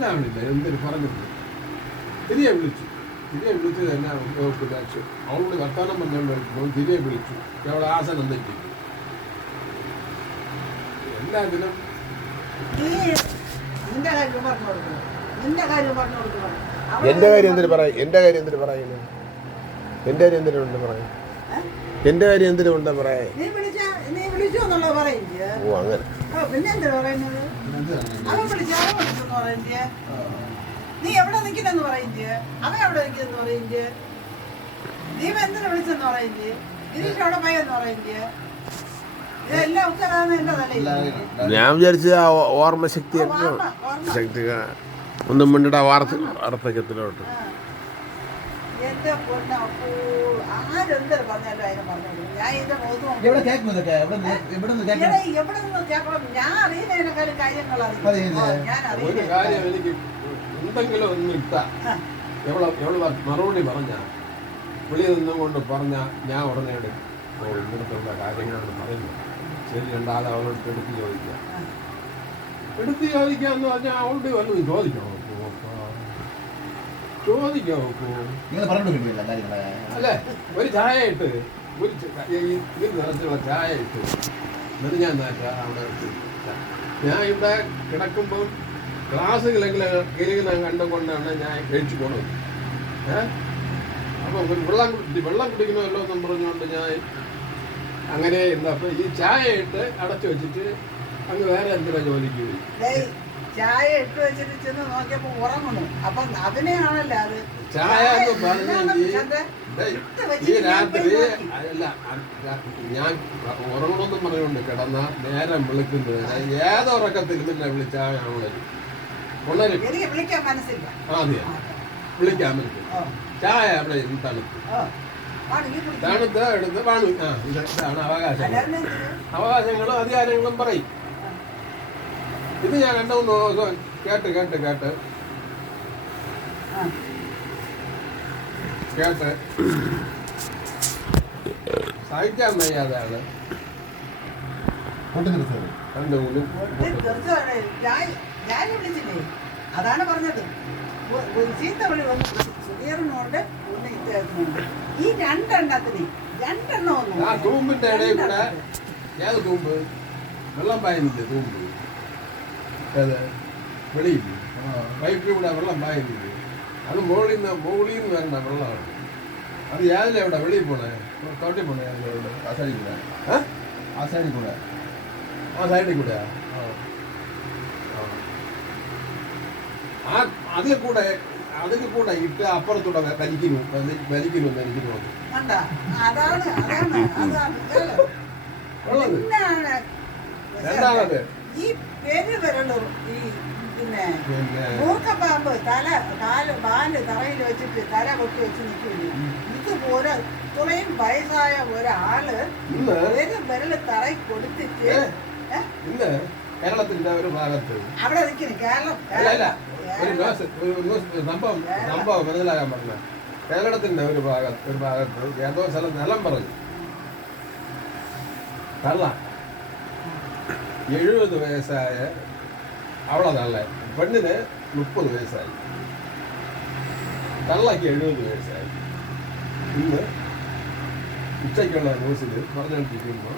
മനസ്സിലാവണില്ല എന്തിനു പറഞ്ഞത്. തിരികെ വിളിച്ചു തന്നെ അവളോട് വർത്താനം പറഞ്ഞുകൊണ്ടിരിക്കുമ്പോൾ തിരികെ വിളിച്ചു. അവളെ ആസനം തെറ്റിച്ചു. എല്ലാത്തിനും എന്റെ കാര്യം എന്തിനു പറയും? എന്റെ കാര്യം എന്തിനു പറയുന്നത്? എന്റെ കാര്യം എന്തിനുണ്ട് പറയാൻ? എന്റെ കാര്യം എന്തിനുണ്ട് പറയാൻ? നീ വിളിച്ചു എന്നുള്ളത് പറയില്ല. ഓ അങ്ങനെ. പിന്നെ എന്തിനാ പറയുന്നത്? അവൻ വിളിച്ചു പറയില്ല. നീ എവിടെ നിൽക്കുന്നെന്ന് പറയില്ല. അവൻ എവിടെ നിൽക്കുന്നെന്ന് പറയില്ല. നീ എന്തിനാ വിളിച്ചെന്ന് പറയില്ല. ഗിരീഷ് അവിടെ പോയെന്ന് പറയില്ല. ഇതെല്ലാം ഉത്തരവാദിത്വം എന്റെ തലയിൽ. ഞാൻ വിചാരിച്ച ഓർമ്മശക്തി ശക്തി ഒന്നും മിണ്ടിട്ട് വാർദ്ധക്യത്തിലോട്ട്. എന്റെ പൊന്ന ആരെന്തൊരു പറഞ്ഞാലും അതിനെ പറഞ്ഞു. ഞാൻ ഇതിന്റെ മുഖത്ത് എവിടെ നിന്ന് കേൾക്കണം. ഞാൻ അറിയുന്നതിനെക്കാളും കാര്യങ്ങളാണ് ഞാൻ ഒരു കാര്യം എനിക്ക് എന്തെങ്കിലും ഒന്ന് ഇട്ടാ എവള് മറുപടി പറഞ്ഞ വിളി നിന്നും കൊണ്ട് പറഞ്ഞ ഞാൻ ഉടനെ എടുക്കും. ഇങ്ങനത്തുള്ള കാര്യങ്ങളാണ് പറയുന്നത്. ശരി, രണ്ടാമത് അവളോട് എടുത്ത് ചോദിക്കാന്ന് പറഞ്ഞാൽ അവളോട് വല്ലതും ചോദിക്കണോ? അല്ലേ, ഒരു ചായ ഇട്ട് ഇതിൽ നിറച്ചുള്ള ചായ ഇട്ട് എന്നിട്ട് ഞാൻ അവിടെ ഇവിടെ കിടക്കുമ്പം ക്ലാസ്സുകളെങ്കിലും കണ്ടുകൊണ്ടാണ് ഞാൻ കഴിച്ചു പോണത്. അപ്പം വെള്ളം കുടിക്കണമല്ലോ എന്നും പറഞ്ഞുകൊണ്ട് ഞാൻ അങ്ങനെ എന്താ അപ്പം ഈ ചായ ഇട്ട് അടച്ചു വെച്ചിട്ട് അങ്ങ് വേറെ എന്തിനാ ജോലിക്ക് പോയി. ചായ ഇട്ട് വെച്ചിട്ട് ചെന്ന് നോക്കിയപ്പോ ഉറങ്ങണു. അപ്പൊ അതിനെയാണല്ലോ അത് ചായ എന്ന് പറഞ്ഞെങ്കിൽ ഈ രാത്രി അല്ല, ഞാൻ ഉറങ്ങണമെന്നും പറഞ്ഞുകൊണ്ട് കിടന്ന നേരം വിളിക്കുന്നത് ഏതുറക്കത്തിൽ പിന്നെ വിളിച്ചാൽ ഉണരും. എനിക്ക് വിളിക്കാൻ മനസ്സില്ല. ആദ്യം വിളിക്കാൻ പറ്റും. ചായ അവിടെ തണുത്ത് എടുത്ത് വാണു. ഇതാണ് അവകാശങ്ങളും അധികാരങ്ങളും പറയും. ഇത് ഞാൻ 2-3 ദിവസം കേട്ട് സഹിക്കാൻ വയ്യാതെ ആള് വിളിച്ചില്ലേ? അതാണ് പറഞ്ഞത്. ചീത്ത വിളി വന്ന് സുധീറിനുണ്ട്, ഒന്ന് ഇദ്ദേഹത്തിനുണ്ട്. ഈ രണ്ടെണ്ണം ആ തൂമ്പിന്റെ ഇടയിൽ കൂടെ ഏത് തൂമ്പ് വെള്ളം പായുന്നില്ലേ? തൂമ്പ് ഏത് വെളിയിൽ പൈപ്പിൽ കൂടെ വെള്ളം പായുന്നില്ലേ? അത് മുകളിൽ നിന്ന് വരണ്ട വെള്ളമാണ്. അത് ഏതിലെ എവിടെ വെളിയിൽ പോണേ? തോട്ടി പോണേ? ആ സൈഡിൽ കൂടെ അതിൽ കൂടെ ഇട്ട് അപ്പുറത്തൂടെ വലിക്കുന്നു എനിക്ക് തോന്നുന്നു. രണ്ടാമത് ഈ പേര് വരണ്ടു. ഈ പിന്നെ മൂർക്കപ്പാമ്പ് ബാല് തറയിൽ വെച്ചിട്ട് തല കൊട്ടി വെച്ച് നിൽക്കുന്നു. ഇതുപോലെ ഇത്രയും വയസ്സായ ഒരാള് വിരല് തറയിൽ കൊടുത്തിട്ട് ഇന്ന് കേരളത്തിന്റെ ഒരു ഭാഗത്ത് അവിടെ നിൽക്കുന്നു. കേരളം സംഭവം മനസ്സിലാക്കാൻ പറഞ്ഞ കേരളത്തിന്റെ ഒരു ഭാഗത്ത് ഏതോ സ്ഥലം നിലം പറഞ്ഞു കള്ള 70 വയസ്സായ അവളെ തള്ള, പെണ്ണിന് 30 വയസ്സായി, തള്ളക്ക് 70 വയസ്സായി. ഇന്ന് ഉച്ചയ്ക്കുള്ള ന്യൂസിൽ പറഞ്ഞുകൊണ്ടിരിക്കുമ്പോൾ